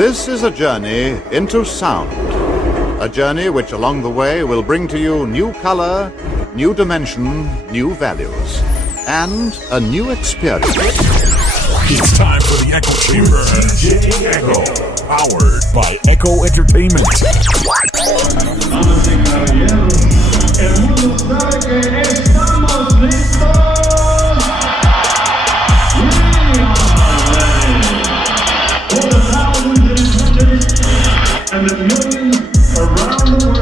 This is a journey into sound. A journey which along the way will bring to you new color, new dimension, new values, and a new experience. It's time for the Echo Chamber. DJ Echo, powered by Echo Entertainment. El mundo sabe que estamos listos. For the thousands in attendance and the millions around the world.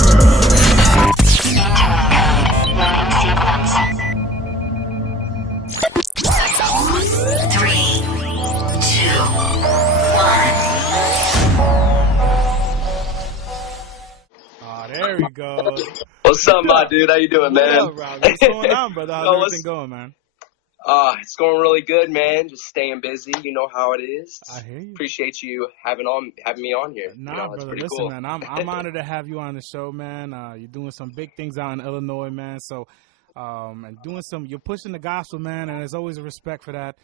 Three, two, one. Oh, there we go. What's up, my dude? How you doing, man? What up, Robbie? What's going on, brother? How's everything going, man? It's going really good, man. Just staying busy. You know how it is. I hear you. Appreciate you having me on here. Nah, brother. Pretty Listen, cool. man, I'm honored to have you on the show, man. You're doing some big things out in Illinois, man. So, and you're pushing the gospel, man, and there's always a respect for that.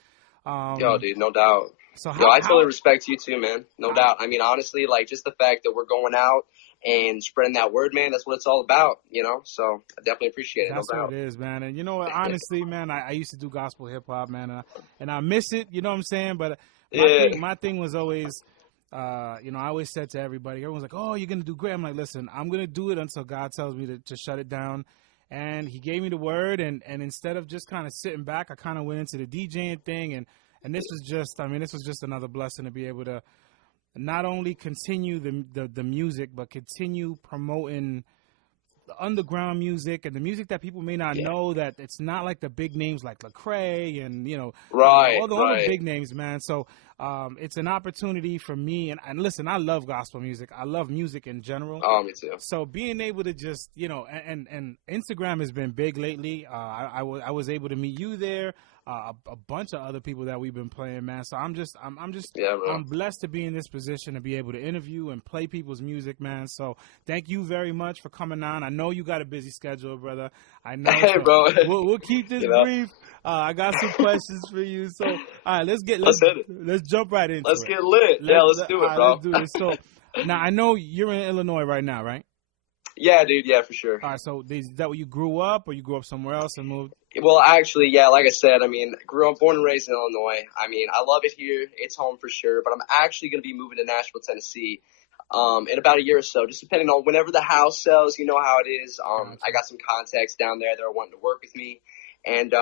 Yo, dude, no doubt. So I totally respect you too, man. No doubt. I mean, honestly, like just the fact that we're going out and spreading that word, man, that's what it's all about, you know? So I definitely appreciate it. That's no doubt. what it is, man. And you know what? Honestly, man, I used to do gospel hip hop, man, and I miss it. You know what I'm saying? But my thing was always, I always said to everybody, everyone's like, "Oh, you're gonna do great." I'm like, "Listen, I'm gonna do it until God tells me to shut it down." And He gave me the word, and instead of just kind of sitting back, I kind of went into the DJing thing, and this was just another blessing to be able to not only continue the music, but continue promoting the underground music and the music that people may not know, that it's not like the big names like Lecrae and, all the other big names, man. So it's an opportunity for me. And listen, I love gospel music. I love music in general. Oh, me too. So being able to just, and Instagram has been big lately. I was able to meet you there. A bunch of other people that we've been playing, man. So I'm blessed to be in this position to be able to interview and play people's music, man. So thank you very much for coming on. I know you got a busy schedule, brother. I know. Hey, bro. We'll keep this brief. I got some questions for you. So all right, let's jump right into it. Let's get lit. Let's do it, bro. Let's do this. So now I know you're in Illinois right now, right? Yeah, dude. Yeah, for sure. All right. So is that where you grew up, or you grew up somewhere else and moved? Well, actually, yeah, like I said, I mean, born and raised in Illinois. I mean, I love it here. It's home for sure. But I'm actually going to be moving to Nashville, Tennessee in about a year or so, just depending on whenever the house sells. You know how it is. I got some contacts down there that are wanting to work with me. And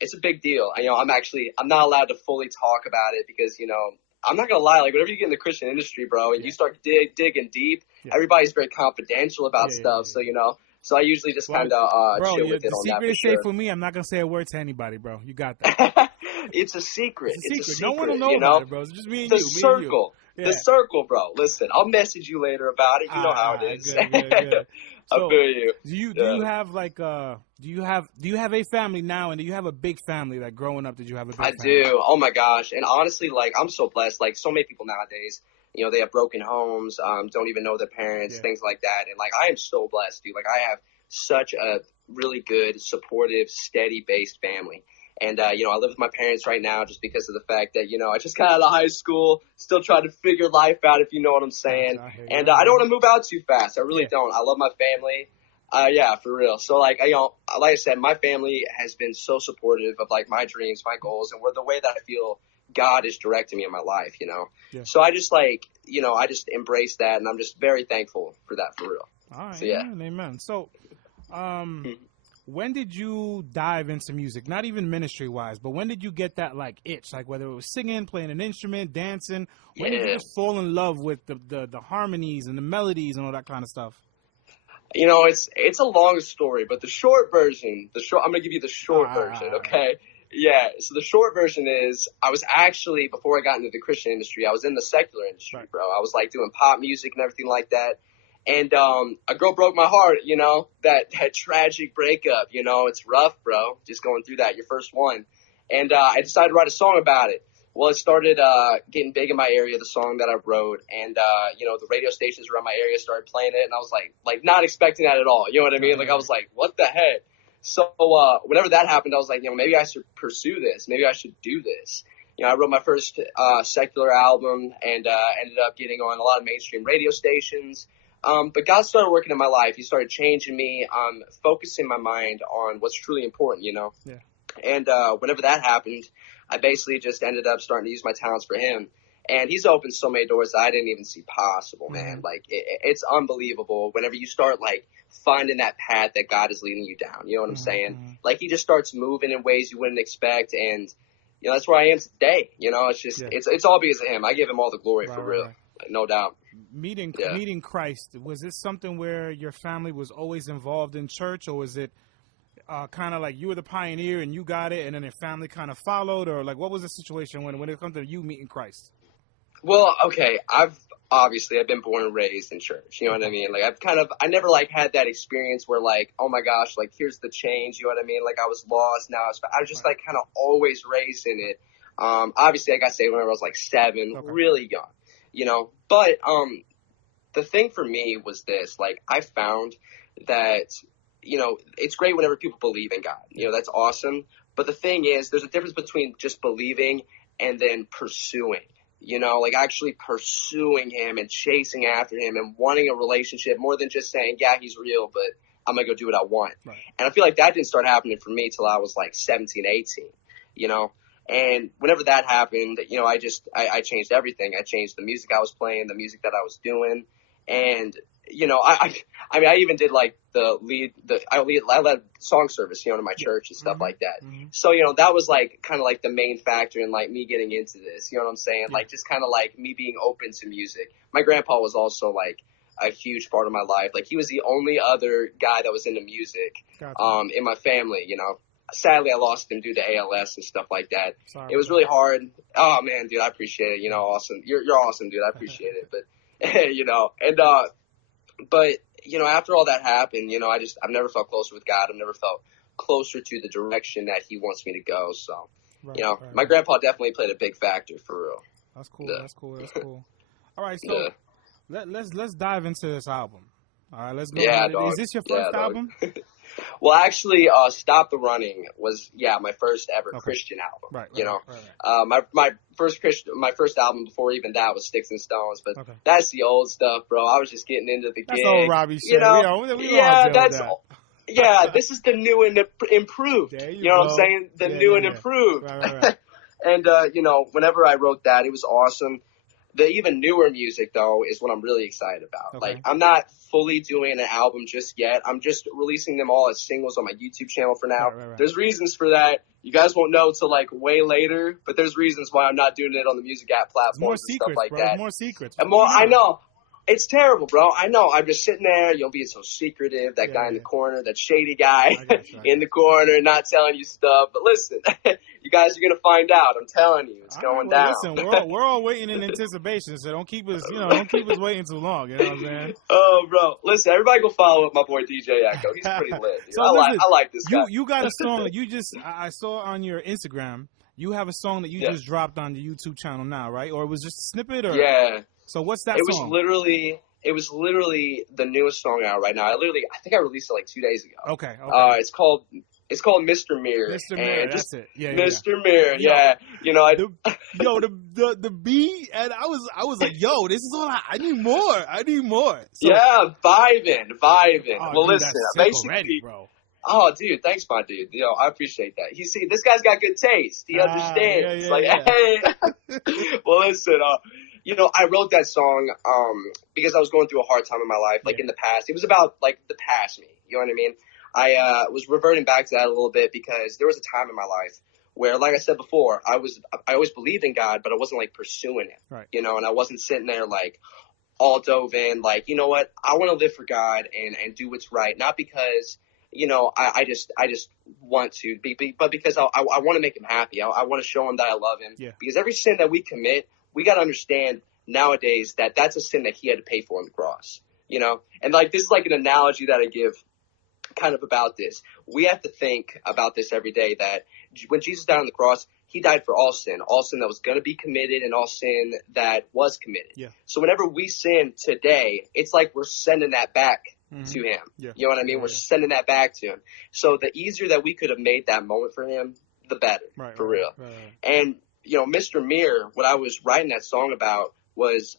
it's a big deal. I'm not allowed to fully talk about it because, I'm not going to lie. Like, whenever you get in the Christian industry, bro, and you start digging deep, everybody's very confidential about stuff. So, So I usually just kind of chill with it on that. The secret is safe for me. I'm not gonna say a word to anybody, bro. You got that. It's a secret. It's a secret. No one will know about it, bro. It's just me and you. The circle. The circle, bro. Listen, I'll message you later about it. You know how it is. Good. I feel you. Do you have like do you have a family now, and do you have a big family? Like growing up, did you have a big family? I do. Oh my gosh. And honestly, like I'm so blessed. Like so many people nowadays, they have broken homes, don't even know their parents, things like that. And like I am so blessed, dude. Like I have such a really good, supportive, steady-based family. And, I live with my parents right now just because of the fact that, I just got out of high school, still trying to figure life out, if you know what I'm saying. And I don't want to move out too fast. I really don't. I love my family. Yeah, for real. So, like I said, my family has been so supportive of, like, my dreams, my goals, and the way that I feel God is directing me in my life, Yeah. So I just, I just embrace that, and I'm just very thankful for that, for real. All right, so, yeah. Amen. So, when did you dive into music? Not even ministry-wise, but when did you get that, like, itch? Like, whether it was singing, playing an instrument, dancing, when did you just fall in love with the harmonies and the melodies and all that kind of stuff? It's a long story, but the short version, I'm going to give you the short version, okay? Yeah, so the short version is I was actually, before I got into the Christian industry, I was in the secular industry, bro. I was, like, doing pop music and everything like that. And a girl broke my heart, that tragic breakup, it's rough, bro, just going through that, your first one. And I decided to write a song about it. Well, it started getting big in my area, the song that I wrote. And, the radio stations around my area started playing it. And I was like not expecting that at all. You know what I mean? Like, I was like, what the heck? So whenever that happened, I was like, maybe I should pursue this. Maybe I should do this. I wrote my first secular album and ended up getting on a lot of mainstream radio stations. But God started working in my life. He started changing me, focusing my mind on what's truly important, Yeah. And whenever that happened, I basically just ended up starting to use my talents for Him. And He's opened so many doors that I didn't even see possible, man. Like, it's unbelievable whenever you start, like, finding that path that God is leading you down. You know what I'm saying? Like, He just starts moving in ways you wouldn't expect. And, that's where I am today. It's just, it's all because of Him. I give Him all the glory, for real. Like, no doubt. Meeting Christ, was this something where your family was always involved in church, or was it kind of like you were the pioneer and you got it and then your family kind of followed, or like what was the situation when it comes to you meeting Christ? Well, okay, I've been born and raised in church, you know what I mean? Like, I never, like, had that experience where, like, oh my gosh, like, here's the change, you know what I mean? Like, I was lost, now I was just, like, kind of always raised in it. Obviously, I got saved whenever I was, like, 7, really young, But, the thing for me was this, like, I found that, it's great whenever people believe in God, that's awesome. But the thing is, there's a difference between just believing and then pursuing. Like actually pursuing Him and chasing after Him and wanting a relationship more than just saying, yeah, He's real, but I'm going to go do what I want. Right. And I feel like that didn't start happening for me till I was like 17, 18, And whenever that happened, I changed everything. I changed the music I was playing, the music that I was doing. And, I even did like I led song service, in my church and stuff like that. So, that was like kind of like the main factor in like me getting into this, you know what I'm saying? Like just kind of like me being open to music. My grandpa was also like a huge part of my life. Like he was the only other guy that was into music, in my family, Sadly, I lost him due to ALS and stuff like that. Sorry, it was really hard. Oh man, dude, I appreciate it. Awesome. You're awesome, dude. I appreciate it. But, but, after all that happened, I've never felt closer with God. I've never felt closer to the direction that He wants me to go. So, my grandpa definitely played a big factor for real. That's cool. That's cool. All right. So let's dive into this album. All right. Let's go. Yeah, dog. Is this your first album? Well, actually, Stop the Running was, my first ever Christian album. My first album before even that was Sticks and Stones, but that's the old stuff, bro. I was just getting into the That's gig. old Robbie Shae. Yeah, this is the new and improved. You know what I'm saying? The new and improved. Right. And, whenever I wrote that, it was awesome. The even newer music, though, is what I'm really excited about. Like, I'm not fully doing an album just yet. I'm just releasing them all as singles on my YouTube channel for now. Right. There's reasons for that. You guys won't know till, like, way later, but there's reasons why I'm not doing it on the music app platforms and stuff like that. More secrets. And more, I know. It's terrible, bro. I know. I'm just sitting there, being so secretive, that guy in the corner, that shady guy in the corner, not telling you stuff. But listen, you guys are going to find out. I'm telling you. It's going down. Listen, we're all waiting in anticipation, so don't keep us waiting too long. You know what I'm saying? Oh, bro. Listen, everybody go follow up my boy DJ Echo. He's pretty lit. So I like this guy. You got a song that I saw on your Instagram. You have a song that you just dropped on your YouTube channel now, right? Or it was just a snippet? Or yeah. So what's that song? It was literally the newest song out right now. I think I released it like 2 days ago. Okay. It's called Mr. Mirror. Mr. Mirror, that's it. Yeah, Mr. Mirror, yeah. The beat, and I was like, yo, this is all I need more. So, vibing. Oh, Well, dude, listen, that's basically, already, bro. Oh, dude, thanks, my dude. I appreciate that. This guy's got good taste. He understands. Hey. Well, listen, I wrote that song because I was going through a hard time in my life, like in the past. It was about like the past me. You know what I mean? I was reverting back to that a little bit because there was a time in my life where, like I said before, I always believed in God, but I wasn't like pursuing it. Right. And I wasn't sitting there like all dove in, like, you know what? I want to live for God and do what's right, not because I just want to be, but because I want to make Him happy. I want to show Him that I love Him. Yeah. Because every sin that we commit, we got to understand nowadays that that's a sin that He had to pay for on the cross, And like, this is like an analogy that I give kind of about this. We have to think about this every day, that when Jesus died on the cross, He died for all sin that was going to be committed and all sin that was committed. Yeah. So whenever we sin today, it's like we're sending that back to Him. Yeah. You know what I mean? We're sending that back to Him. So the easier that we could have made that moment for Him, the better, for real. Right. And Mr. Mirror, what I was writing that song about was,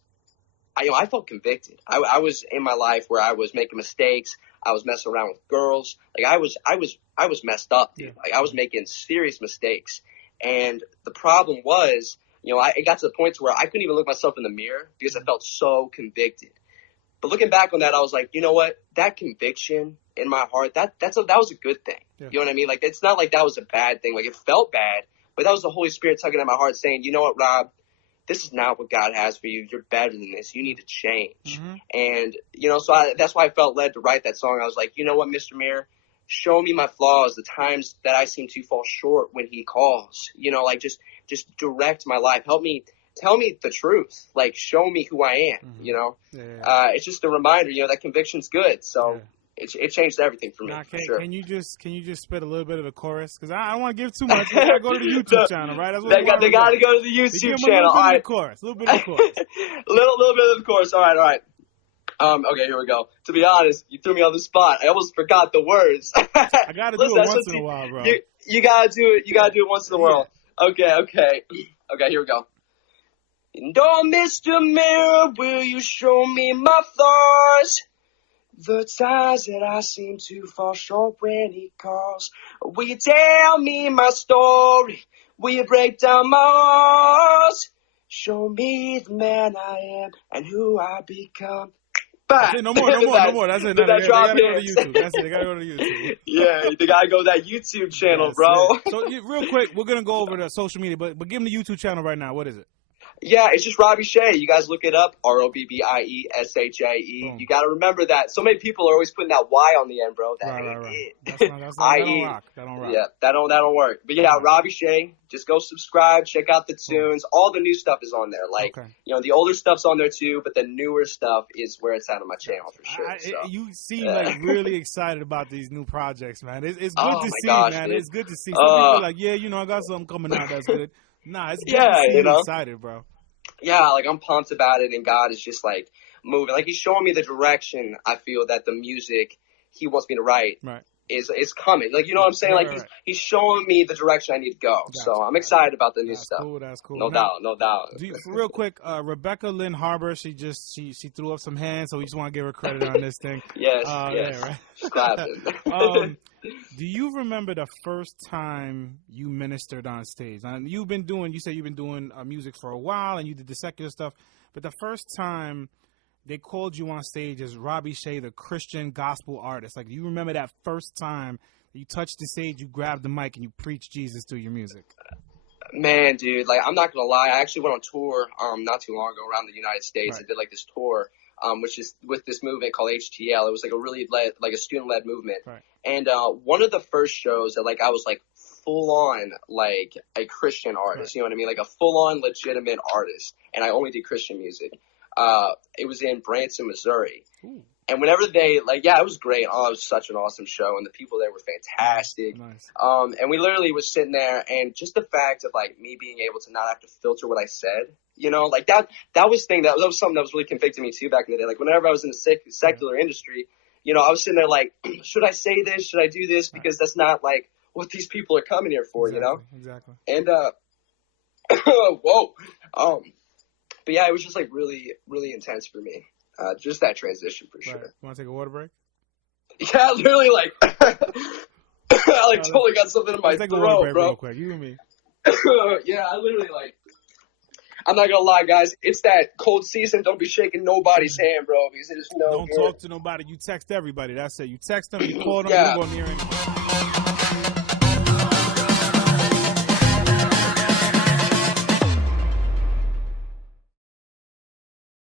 I felt convicted. I was in my life where I was making mistakes. I was messing around with girls. Like I was messed up, dude. Like I was making serious mistakes. And the problem was, it got to the point to where I couldn't even look myself in the mirror because I felt so convicted. But looking back on that, I was like, you know what? That conviction in my heart, that was a good thing. Yeah. You know what I mean? Like, it's not like that was a bad thing. Like, it felt bad, but that was the Holy Spirit tugging at my heart saying, you know what, Rob? This is not what God has for you. You're better than this. You need to change. Mm-hmm. And, so that's why I felt led to write that song. I was like, you know what, Mr. Mirror? Show me my flaws, the times that I seem to fall short when he calls. Like, just direct my life. Help me. Tell me the truth. Like, show me who I am, Yeah. It's just a reminder, that conviction's good. So it changed everything for me. For sure. Can you just spit a little bit of the chorus? Because I don't want to give too much. You gotta go to the YouTube channel, right? That's what they got to go to the YouTube channel. All right. A little bit of the chorus. little bit of the chorus. All right. Okay, here we go. To be honest, you threw me on the spot. I almost forgot the words. I gotta do it once in a while, bro. You gotta do it. You gotta do it once in a while. Okay, here we go. And oh, Mr. Mirror, will you show me my flaws? The times that I seem to fall short when he calls. Will you tell me my story? Will you break down my walls? Show me the man I am and who I become. Bye. No more. That's it. They gotta go to YouTube. That's it. They gotta go to YouTube. Yeah, they gotta go to that YouTube channel, bro. So real quick, we're gonna go over the social media, but give them the YouTube channel right now. What is it? Yeah, it's just Robbie Shae. You guys look it up, ROBBIESHAE. You got to remember that. So many people are always putting that Y on the end, bro. That ain't it. That don't rock. Yeah, that don't work. But yeah, Robbie Shae. Just go subscribe, check out the tunes. All the new stuff is on there. Like, the older stuff's on there too, but the newer stuff is where it's at on my channel for sure. You seem like really excited about these new projects, man. It's good to see, man. Dude. It's good to see. Some people are like, I got something coming out that's good. Nah, it's good to see you excited, bro. Yeah, like I'm pumped about it, and God is just like moving. Like He's showing me the direction I feel that the music He wants me to write is coming. Like, you know what I'm saying? Like He's showing me the direction I need to go. Gotcha. So I'm excited about the new stuff. That's cool. No doubt. Real quick, Rebecca Lynn Harbor, she threw up some hands, so we just want to give her credit on this thing. Yes. Yeah, right. Do you remember the first time you ministered on stage? Now, you said you've been doing music for a while, and you did the secular stuff, but the first time they called you on stage as Robbie Shae, the Christian gospel artist, like, do you remember that first time you touched the stage, you grabbed the mic, and you preached Jesus through your music? Man, dude, like, I'm not gonna lie, I actually went on tour not too long ago around the United States. Right. I did like this tour. Which is with this movement called HTL. It was like a student-led movement. Right. And one of the first shows that I was like full-on like a Christian artist, you know what I mean? Like a full-on legitimate artist. And I only did Christian music. It was in Branson, Missouri. Ooh. And whenever it was great. Oh, it was such an awesome show. And the people there were fantastic. Nice. And we literally was sitting there, and just the fact of like me being able to not have to filter what I said, that was something that was really convicting me too back in the day. Like whenever I was in the secular industry, I was sitting there like, should I say this? Should I do this? Because that's not like what these people are coming here for, Exactly. And, whoa. But yeah, it was just like really, really intense for me. Just that transition for sure. Right. You want to take a water break? Yeah, literally I totally got something in my throat, take a water break bro. Real quick, you and me. Yeah, I literally I'm not gonna lie, guys. It's that cold season. Don't be shaking nobody's hand, bro, because it is no Don't talk to nobody. You text everybody. That's it. You text them, you call them, you go near him.